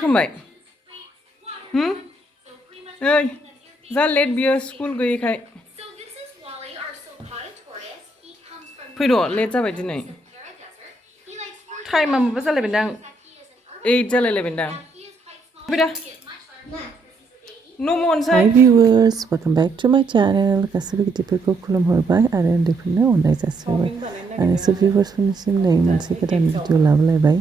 जाखांबाय ओइ जा लेट बियो स्कुल गैयैखाय फैद' लेट जाबाय दिनै टाइमा माबा जालायबायदां 8 जालायलायबायदां फैदा न' मनसाय Hi viewers, welcome back to my channel. गासैबो गिदिरफोरखौ खुलुमहरबाय आरो उन्दैफोरनो अननाय जासिहरबाय। आंनिसो भिउवार्सफोरनिसिम नै मोनसे गोदान भिडिअ लाबोलायबाय।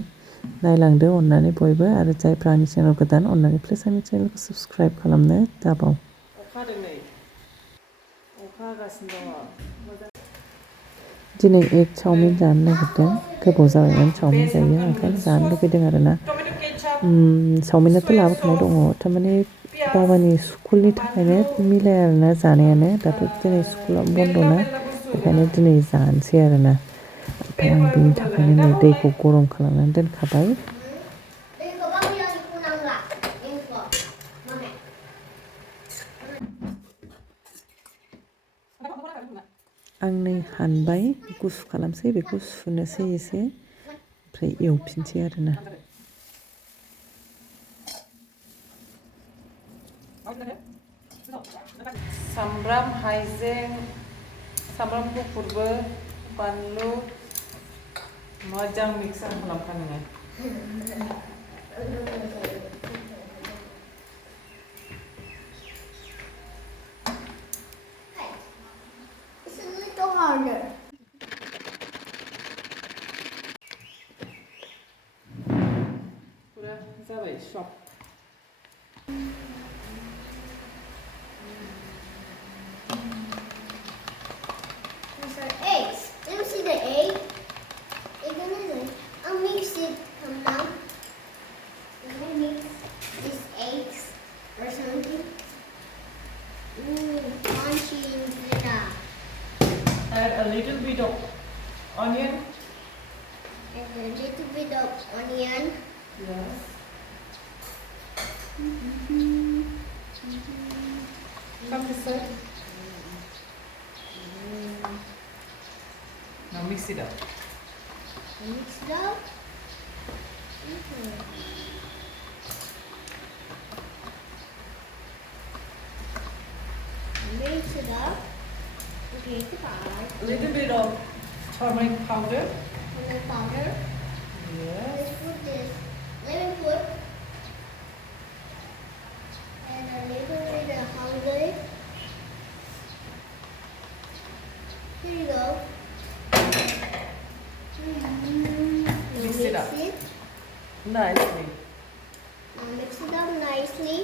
नायलांदो अननानै बयबो आरो जायफ्रा आंनि चेनेल गोदान अननानै प्लिज आंनि चेनेलखौ साबस्क्राइब खालामनो दाबाव। अखा हादों नै अखा हागासिनो दङ दिनै एग चावमिन जानो नागिरदों। गोबाव जाबायमोन चावमिन जायैया ओंखायनो जानो लुगैदों आरोना। चावमिनाथ' लाबोखानाय दङ थारमाने बाबानि स्कुलनि थाखायनो मिलाया आरोना जानायानो दाथ' दिनै स्कुला बन्द'ना बेखायनो दिनै जानोसै आरोना ओमफ्राय आं बिनि थाखायनो नै दैखौ गरम खालामनानै दोनखाबाय आं नै हानबाय गुसु खालामसै बेखौ सुनोसै एसे ओमफ्राय एवफिनसै आरोना सामब्राम हाइजें सामब्राम गुफुरबो बानलु मोजां मिक्सार खालामखा नोङो पुरा जाबाय सब These are eggs. Let me see the egg. I'll mix it. Come down. Let me mix these eggs or something. Crunchy pita. Add a little bit of onion. And a little bit of onion. Yes. Come this side. Now mix it up. Mix it up. Mix it up. Okay, goodbye. A little bit of turmeric powder. Turmeric powder. Yes. Let's put this. Let me put. And a little bit of hungry. Here you go. Mix it up. It. Nicely. Now mix it up nicely.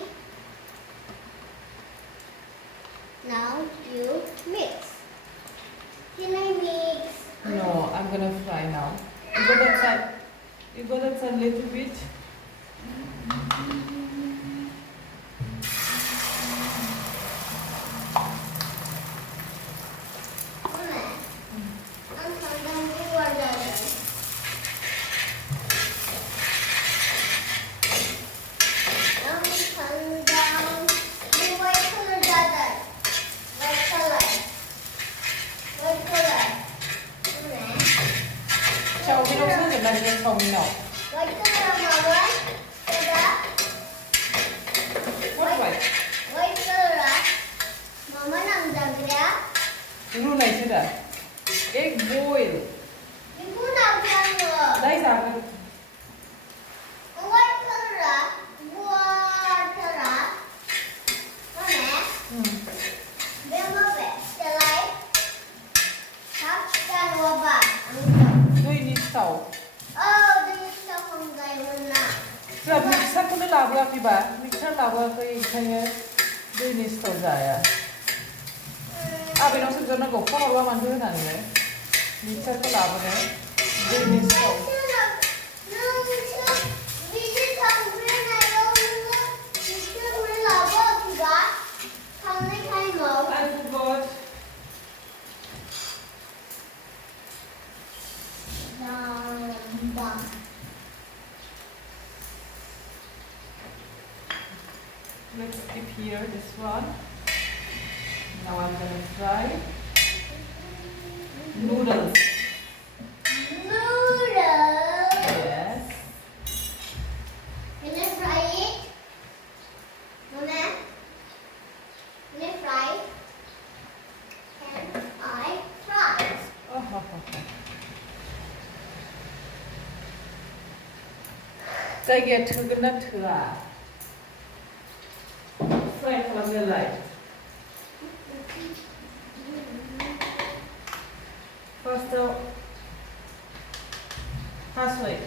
Now you mix. Can I mix? No, I'm gonna fry now. You go that side. You go that side a little bit. Chowmin 없으면 된다니까 chowmin 없. White color, Mama. What white? White color. Mama nang jagra. Ru này chứ đã. Egg boil. Ibu nang jagra. Đây ra cái. White color. Water. Mana? Bema be. Selai. Takkan wabah. Đây đi tàu. Oh, this is so hungry now. Giờ mixerखौनो लाबोआखैबा mixer लाबोआखै ओंखायनो दैनि सिथाव जाया आबैनाव सोंजोबनांगौ phone हरबा मानो होनानैनो mixerखौ लाबोनो दैनि सिथाव I forgot. Let's keep here this one. Now I'm gonna fry noodles. Noodles. Yes. Can I fry जायगाया थोगोन ना थोआ फ्राय खालामनोलाय फार्स्टआव हासय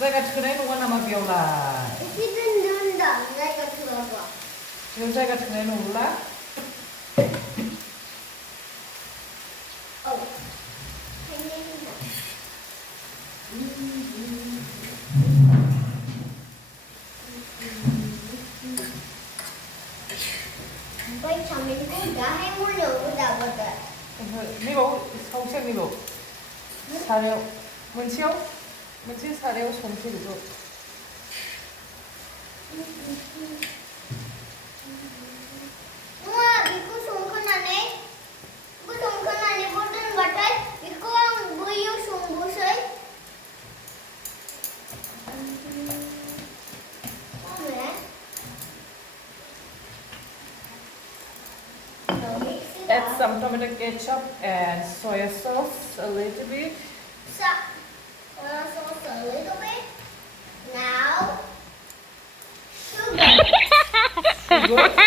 जायगा थोनाय नङा नामा बेयावलाय बेयाव जायगा थोनाय नंला नैबाव सावसेर नैबाव सारायाव मोनसे सारायाव संसै बेखौ Add some tomato ketchup and soy sauce a little bit. Soy sauce a little bit. Now, sugar. Sugar.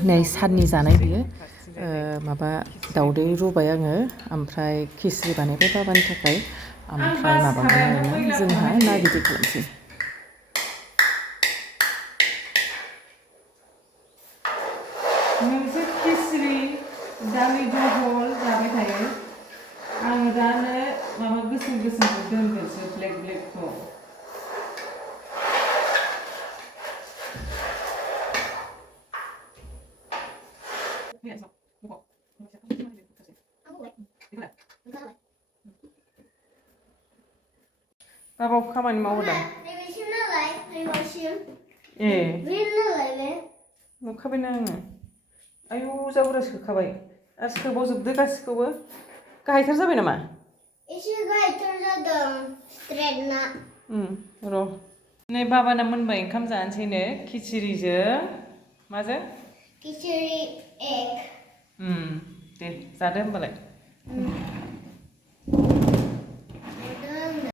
नै साननि जानाय बियो माबा दाउदै रुबाय आङो ओमफ्राय खिचरि बानायबाय बाबानि थाखाय ओमफ्राय माबामोन आरोना जोंहा ना गिदिर खालामसै मोनसे खिचरि दालि जहल जाबाय थायो आङो दानो माबा गोसोम गोसोमखौ दोनगोनसो ब्लेक ब्लेकखौ बाबाव खामानि मावदों ए नुखाबायना आङो आयु जा बुरजा सोखाबाय आरो सोबावजोबदो गासिखौबो गाहायथार जाबाय नामा एसे गाहायथार जादों स्ट्रेटना र' नै बाबाना मोनबाय ओंखाम जानोसैनो खिचिरिजों माजों खिचरि एग दे जादो होमबालाय